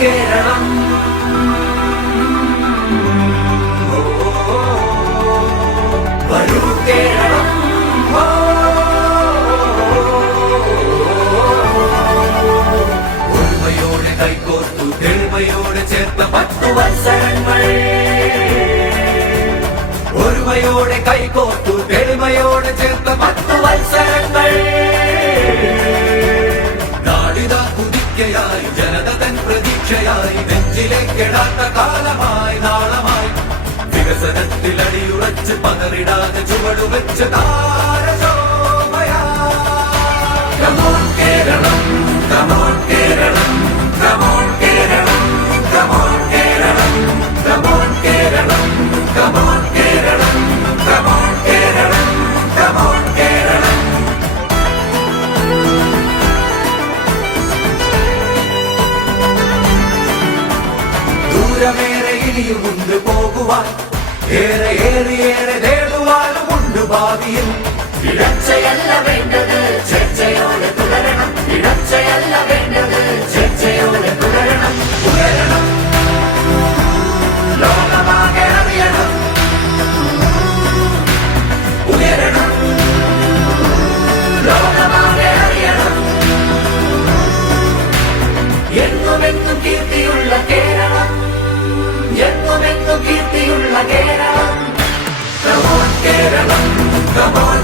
കേരളം വരൂ കേരളം ഒരുമയോടെ കൈകോർത്തു തെളിമയോടെ ചേർത്ത 10 വത്സരങ്ങൾ ഒരുമയോടെ കൈകോർത്തു തെളിമയോടെ ചേർത്ത 10 വത്സരങ്ങൾ നാടിതാ കുതിക്കയായി ജനത തൻ പ്രതീക്ഷയായി നെഞ്ചിലെ കെടാത്ത കാലമായി നാളമായി വികസനത്തിൽ അടിയുറച്ച് പതറിടാതെ ചുവടുവെച്ച് താരശോഭയാ Come on Keralam Come on Keralam Come on Keralam Come on Keralam Come on Keralam Come on Keralam Come on Keralam Come on Keralam ദൂരമേറെ ഇനിയുമുണ്ട് പോകുവാൻ ഏറെ നേടുവാനുമുണ്ട് ഭാവിയിൽ ഇടർച്ചയല്ല വേണ്ടത് ചർച്ചയോടെ തുടരണം ഇടർച്ചയല്ല വേണ്ടത് ചർച്ചയോടെ തുടരണം ഉയരണം ലോകമാകെ അറിയണം ഉയരണം ലോകമാകെ അറിയണം എന്നുമെന്നും കീർത്തിയുള്ള കേരളം എന്നുമെന്നും കീർത്തിയുള്ള Keralam Come on Keralam Come on